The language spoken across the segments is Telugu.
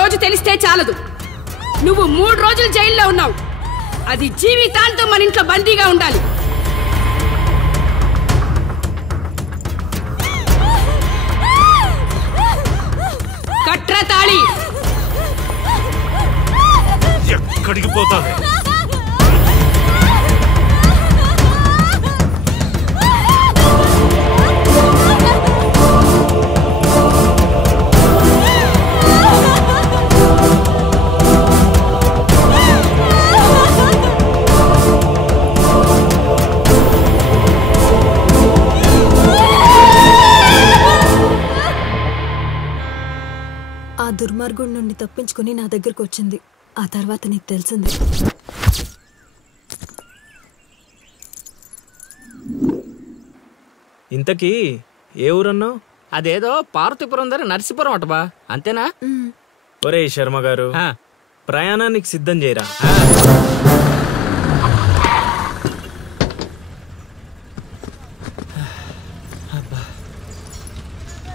రోజు తెలిస్తే చాలదు. నువ్వు 3 రోజులు జైల్లో ఉన్నావు. అది జీవితాంతం మన ఇంట్లో బందీగా ఉండాలి. కట్రా తాళి. ఎక్కడికి పోతావే? ఆ దుర్మార్గుడి నుండి తప్పించుకుని నా దగ్గరకు వచ్చింది. ఆ తర్వాత నీకు తెలిసింది. ఇంతకీ ఏ ఊరన్నావు? అదేదో పార్వతీపురం దగ్గర నరసీపురం అటబా, అంతేనా? ఒరే శర్మ గారు, ప్రయాణానికి సిద్ధం చేయరా.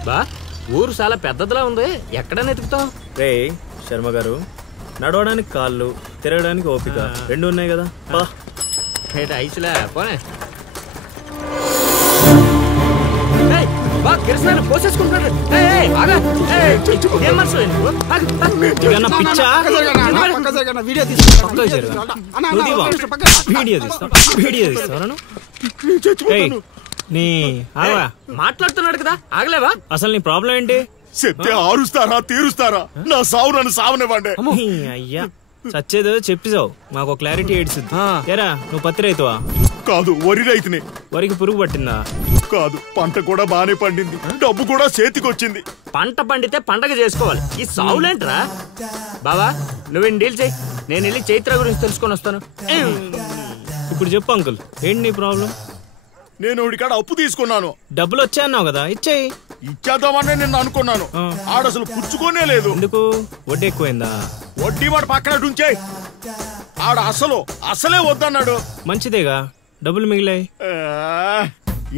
బా, ఊరు చాలా పెద్దదిలా ఉంది. ఎక్కడైనా ఎతుకుతావు? రే శర్మ గారు, నడవడానికి కాళ్ళు, తిరగడానికి ఓపిక 2 ఉన్నాయి కదా. ఐసులే పోనే. పోసేసుకుంటాడు. మాట్లాడుతున్నాడు కదా, ఆగలేవా? అసలు నీ ప్రాబ్లం ఏంటి? చెప్తే ఆరుస్తారా తీరుస్తారా? నా సావు నన్ను సావనివ్వండి. అయ్యా చచ్చేదో చెప్పిసావు, మాకు క్లారిటీ ఏడ్చింది. ఏరా నువ్వు పత్తి రైతువా? కాదు, వరి రైతుని. వరికి పురుగు పట్టిందా? కాదు, పంట కూడా బానే పండింది, డబ్బు కూడా చేతికొచ్చింది. పంట పండితే పండగ చేసుకోవాలి, ఈ సావులేంట్రా? బావా నువ్వు డీల్ చేయి, నేను వెళ్ళి చైత్ర గురించి తెలుసుకొని వస్తాను. ఇప్పుడు చెప్పు అంకుల్, ఏంటి నీ ప్రాబ్లం? నేను వాడికాడ అప్పు తీసుకున్నాను. డబ్బులు వచ్చాయన్నావు కదా, ఇచ్చేయి. ఇచ్చేద్దామని నేను అనుకున్నాను. ఆడసలు పుచ్చుకోనే లేదు. ఎందుకు? వడ్డీ ఎక్కువైందా? వడ్డీ వాడు పక్కన ఉంచాయి. ఆడ అసలే వద్దన్నాడు. మంచిదేగా, డబ్బులు మిగిలాయి.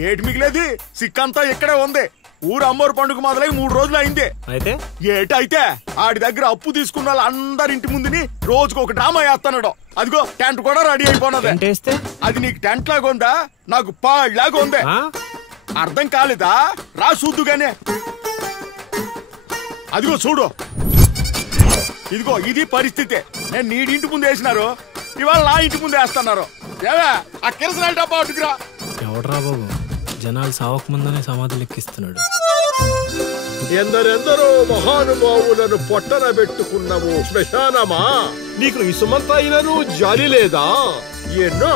ఏటి మిగిలేది? సిక్కంతా ఇక్కడే ఉంది. ఊరు అమ్మోరు పండుగ మొదలై 3 రోజులు అయింది. అయితే ఏటైతే ఆడి దగ్గర అప్పు తీసుకున్న వాళ్ళందరి ఇంటి ముందుని రోజుకు ఒక డ్రామా వేస్తున్నాడు. అదిగో టెంట్ కూడా రెడీ అయిపోయినది. అది నీకు టెంట్ లాగా ఉందా, నాకు పాళ్ళలాగా ఉంది. అర్థం కాలేదా? రా చూద్దుగానే. అదిగో చూడు, ఇదిగో ఇది పరిస్థితి. నేను నీడింటి ముందు వేసినారు, ఇవాళ నా ఇంటి ముందు వేస్తున్నారు. ఏవే ఆ కిరసనాల డబ్బా అటుకురా. ఎవడరా బాబు, జనాలు సావక ముందనే సమాధులు ఎక్కిస్తున్నాడు. ఎందరెందరో మహానుభావులను పొట్టన పెట్టుకున్నావు శ్మశానమా, నీకు ఇసుమంతైనను జాలి లేదా? ఎన్నో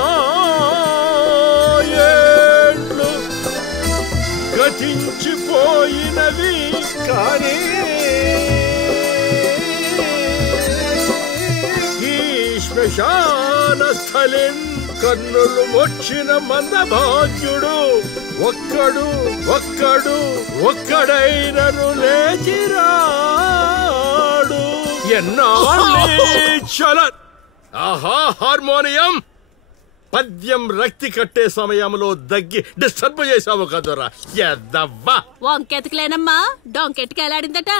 ఏండ్లు గతించిపోయినవి కానీ ఈ శ్మశాన స్థలిన్ కన్నులు వచ్చిన మందభాగ్యుడు ఒక్కడైనను లేచిరాడు. ఎన్నాళ్ళ ఆహా హార్మోనియం పద్యం రక్తి కట్టే సమయంలో దగ్గి డిస్టర్బ్ చేసావు కదరా ఎద్దవ్వా. వంకెతకలేనమ్మా, డొంకెట్టుకు ఎలాడిందట.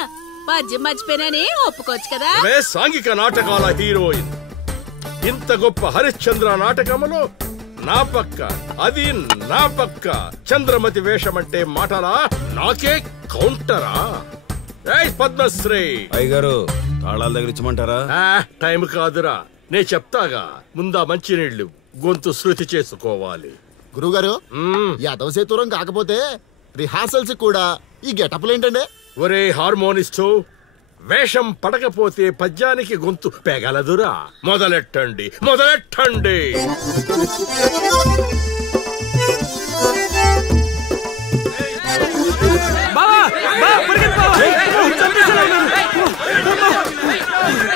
పద్యం మర్చిపోయినని ఒప్పుకోవచ్చు కదా. సాంఘిక నాటకాల హీరోయిన్ ఇంత గొప్ప హరిశ్చంద్ర నాటకములో నా పక్క చంద్రమతి వేషమంటే మాటలా, నాకే కౌంటరా? పద్మశ్రీ అయ్యగారు తాళాల దగ్గర ఇచ్చమంటారా? టైం కాదురా, నే చెప్తాగా. ముందా మంచినీళ్లు, గొంతు శృతి చేసుకోవాలి. గురుగారు, యాదవ సేతురం కాకపోతే రిహార్సల్స్ కూడా ఈ గెటప్లు ఏంటండి? ఒరే హార్మోనిస్టు, వేషం పడకపోతే పద్యానికి గొంతు పెగలదురా. మొదలెట్టండి.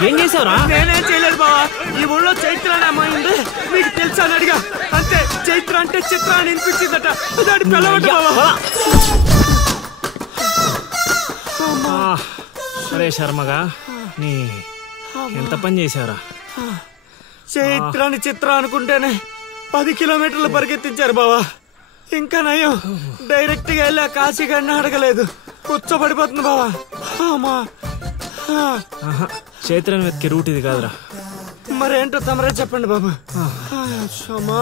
ఏం చేసావురా? నేనేం చేయలేదు బావా. ఈ ఊళ్ళో చైత్ర అనే అమ్మాయి ఉంది, మీకు తెలుసా అని అడిగా. అంతే, చైత్ర అంటే చిత్ర అని వినిపించిందట. దాని పిల్లవట బావా. అరే శర్మగా, నీ ఎంత పని చేశారా? చైత్రాన్ని చిత్ర అనుకుంటేనే 10 కిలోమీటర్లు పరిగెత్తించారు బావా. ఇంకా నయం, డైరెక్ట్ గా వెళ్ళి ఆ కాశీగాడిని అడగలేదు. కూర్చోబడిపోతుంది బావా. చైత్రను వెతికే రూట్ ఇది కాదురా. మరేంటో తమరే చెప్పండి బాబు. అమ్మా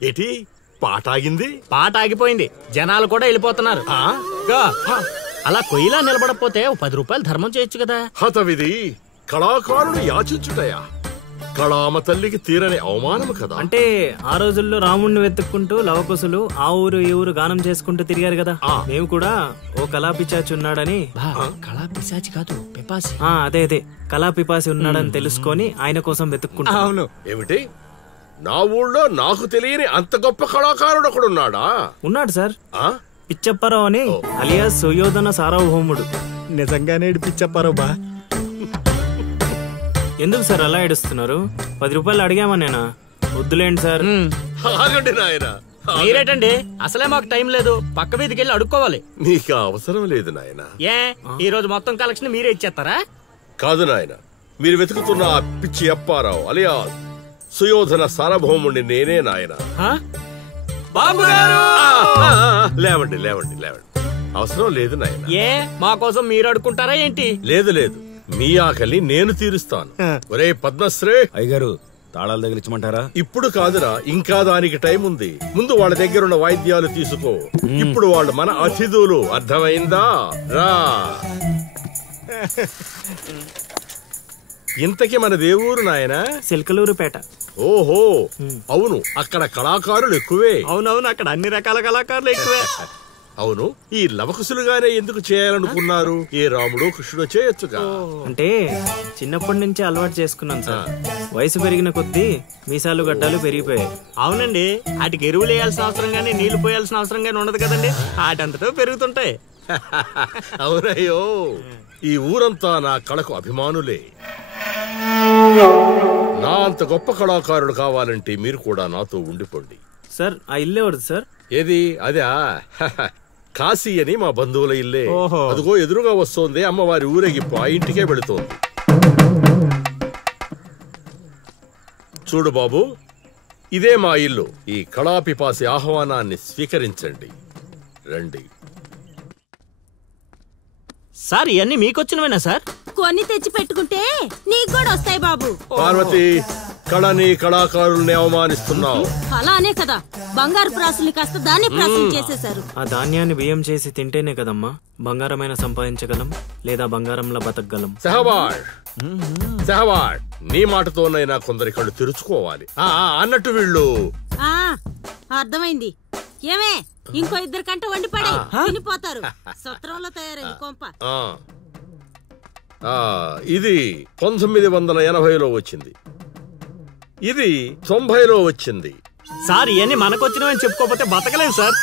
ఏటి పాట ఆగింది? పాట ఆగిపోయింది, జనాలు కూడా వెళ్ళిపోతున్నారు. అలా కొయ్యిలా నిలబడకపోతే 10 రూపాయలు ధర్మం చేయొచ్చు కదా. హతవిధి కళాకారుడు యాచించుటయా? కళామ తల్లికి తీరని అవమానము కదా. అంటే ఆ రోజుల్లో రాముణ్ణి వెతుక్కుంటూ లవకుశులు ఆ ఊరు ఈ ఊరు గానం చేసుకుంటూ తిరిగారు కదా. మేము కూడా ఓ కళా పిశాచి ఉన్నాడని. కళా పిశాచి కాదు, పిపాసి. అదే అదే కళా పిపాసి ఉన్నాడని తెలుసుకొని ఆయన కోసం వెతుక్కుంటా. అవును. ఏమిటి? నా ఊళ్ళో నాకు తెలియని అంత గొప్ప కళాకారుడు ఒకడున్నాడా? ఉన్నాడు సార్, పిచ్చప్పారావు అని అలియాస్ సుయోధన సార్వభౌముడు. నిజంగానే పిచ్చప్పారావు బా. ఎందుకు సార్ అలా ఏడుస్తున్నారు? 10 రూపాయలు అడిగామా నేనా? వద్దులేండి సార్. ఆగండి నాయన. మీరేటండి, అసలే మాకు టైం లేదు, పక్క వీధికి వెళ్ళి అడుక్కోవాలి. నీకు అవసరం లేదు నాయన. ఏ ఈ రోజు మొత్తం కలెక్షన్ మీరే ఇచ్చేస్తారా? కాదు నాయన, మీరు వెతుకుతున్న ఆ పిచ్చి అప్పారావు అలియాస్ సుయోధన సార్వభౌముడిని నేనే నాయన. బాబు గారు! లేవండి లేవండి లేవండి, అవసరం లేదు నాయన. ఏ మా కోసం మీరు అడుక్కుంటారా ఏంటి? లేదు లేదు, మీ ఆకలి నేను తీరుస్తాను. ఒరే పద్మశ్రీ అయ్యగారు, తాళాలు తగిలించమంటారా? ఇప్పుడు కాదురా, ఇంకా దానికి టైం ఉంది. ముందు వాళ్ళ దగ్గరున్న వాయిద్యాలు తీసుకో. ఇప్పుడు వాళ్ళు మన అతిథులు, అర్థమైందా? రా. ఇంతకీ మన దేవురు నాయన? సిల్కలూరుపేట. ఓహో, అవును, అక్కడ కళాకారులు ఎక్కువే. అవునవును, అక్కడ అన్ని రకాల కళాకారులు ఎక్కువే. అవును, ఈ లవకుశులుగానే ఎందుకు చేయాలనుకున్నారు? ఏ రాముడు కృష్ణుడు చేయొచ్చుగా. అంటే చిన్నప్పటి నుంచి అలవాటు చేసుకున్నాను సార్. వయసు పెరిగిన కొద్దీ మీసాలు గడ్డాలు పెరిగిపోయాయి. అవునండి, వాటికి ఎరువులు వేయాల్సిన అవసరం గానీ నీళ్లు పోయాల్సిన అవసరం గానీ ఉండదు కదండి, వాటంతటో పెరుగుతుంటాయి. అవునయ్యో, ఈ ఊరంతా నా కళకు అభిమానులే. నా అంత గొప్ప కళాకారుడు కావాలంటే మీరు కూడా నాతో ఉండిపోండి. సార్ ఆ ఇల్లే వద్దు సార్. ఏది? అదా? కాశీ అని మా బంధువుల ఇల్లే. అదిగో ఎదురుగా వస్తోంది అమ్మవారి ఊరేగింపు, ఆ ఇంటికే వెళుతోంది. చూడు బాబు, ఇదే మా ఇల్లు. ఈ కళాపిపాసి ఆహ్వానాన్ని స్వీకరించండి. రండి. సార్ ఇవన్నీ మీకొచ్చినవేనా సార్? కొన్ని తెచ్చి పెట్టుకుంటే నీకు కూడా వస్తాయి బాబు. పార్వతి, కళని కళాకారుల్ని అవమానిస్తున్నావు. అలానే కదా, బంగారు ప్రాసుల్ని కాస్త ధాన్య ప్రాసులు చేసేశారు. ఆ ధాన్యాన్ని బియ్యం చేసి తింటేనే కదమ్మా బంగారమైన సంపాదించగలం, లేదా బంగారంలో బతకగలం. సహవాడ్ సహవాడ్, నీ మాటతోనైనా కొందరి కళ్ళు తెరుచుకోవాలి. అన్నట్టు వీళ్ళు అర్థమైంది. ఏమే, ఇంకో 2 కంట వండి పడే తినిపోతారు. సత్రంలో తయారైంది కొంప. ఇది 1980లో వచ్చింది, ఇది 90లో వచ్చింది. సార్ ఇవన్నీ మనకొచ్చినవని చెప్పుకోకపోతే బతకలేదు సార్.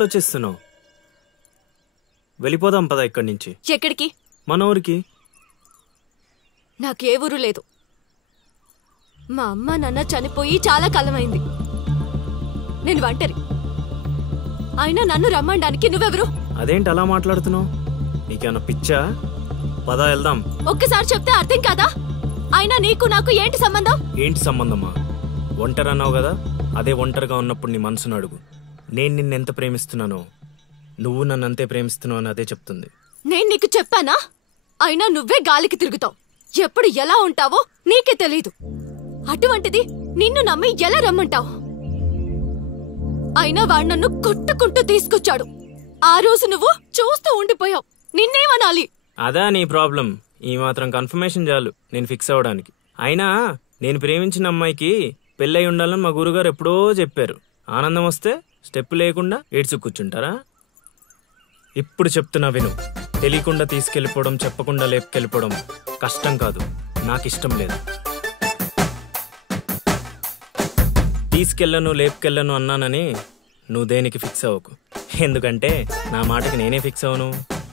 ఆలోచిస్తున్నావు? వెళ్ళిపోదాం పద ఇక్కడి నుంచి. ఎక్కడికి? మన ఊరికి. నాకే ఊరు లేదు. మా అమ్మ నాన్న చనిపోయి చాలా కాలమైంది. నేను ఒంటరి. అయినా నన్ను రమ్మడానికి నువ్వెవరు? అదేంటి అలా మాట్లాడుతున్నావు? నీకేమన్నా పిచ్చా? పద వెళ్దాం. ఒక్కసారి చెప్తే అర్థం కాదా? అయినా నీకు నాకు ఏంటి సంబంధం? ఏంటి సంబంధమా? ఒంటరి అన్నావు కదా, అదే ఒంటరిగా ఉన్నప్పుడు నీ మనసును అడుగు. నేను నిన్నెంత ప్రేమిస్తున్నానో నువ్వు నన్ను అంతే ప్రేమిస్తున్నావు అని అదే చెప్తుంది. నేను నీకు చెప్పానా? అయినా నువ్వే గాలికి తిరుగుతావు. ఎప్పుడు ఎలా ఉంటావో నీకే తెలీదు. అటువంటిది నిన్ను నమ్మి ఎలా రమ్మంటావు? అయినా వాడు నన్ను కొట్టుకుంటూ తీసుకొచ్చాడు. ఆ రోజు నువ్వు చూస్తూ ఉండిపోయావు. నిన్నేమనాలి? అదా నీ ప్రాబ్లం? ఈ మాత్రం కన్ఫర్మేషన్ చాలు నేను ఫిక్స్ అవ్వడానికి. అయినా నేను ప్రేమించిన అమ్మాయికి పెళ్ళై ఉండాలని మా గురుగారు ఎప్పుడో చెప్పారు. ఆనందం వస్తే స్టెప్ లేకుండా ఏడ్చు కూర్చుంటారా? ఇప్పుడు చెప్తున్నా విను. తెలియకుండా తీసుకెళ్ళిపోవడం, చెప్పకుండా లేపుకెళ్ళిపోవడం కష్టం కాదు, నాకిష్టం లేదు. తీసుకెళ్ళను లేపుకెళ్ళను అన్నానని నువ్వు దేనికి ఫిక్స్ అవ్వకు. ఎందుకంటే నా మాటకి నేనే ఫిక్స్ అవ్వను.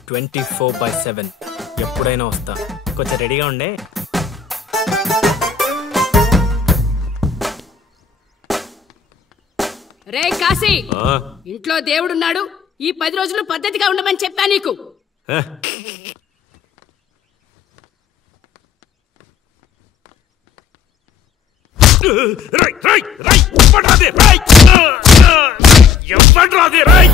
24/7 ఎప్పుడైనా వస్తా. కొంచెం రెడీగా ఉండే. రే కాశీ, ఇంట్లో దేవుడున్నాడు. ఈ 10 రోజులు పద్ధతిగా ఉండమని చెప్పా నీకు. ఎవడ్రాదే రాయ్?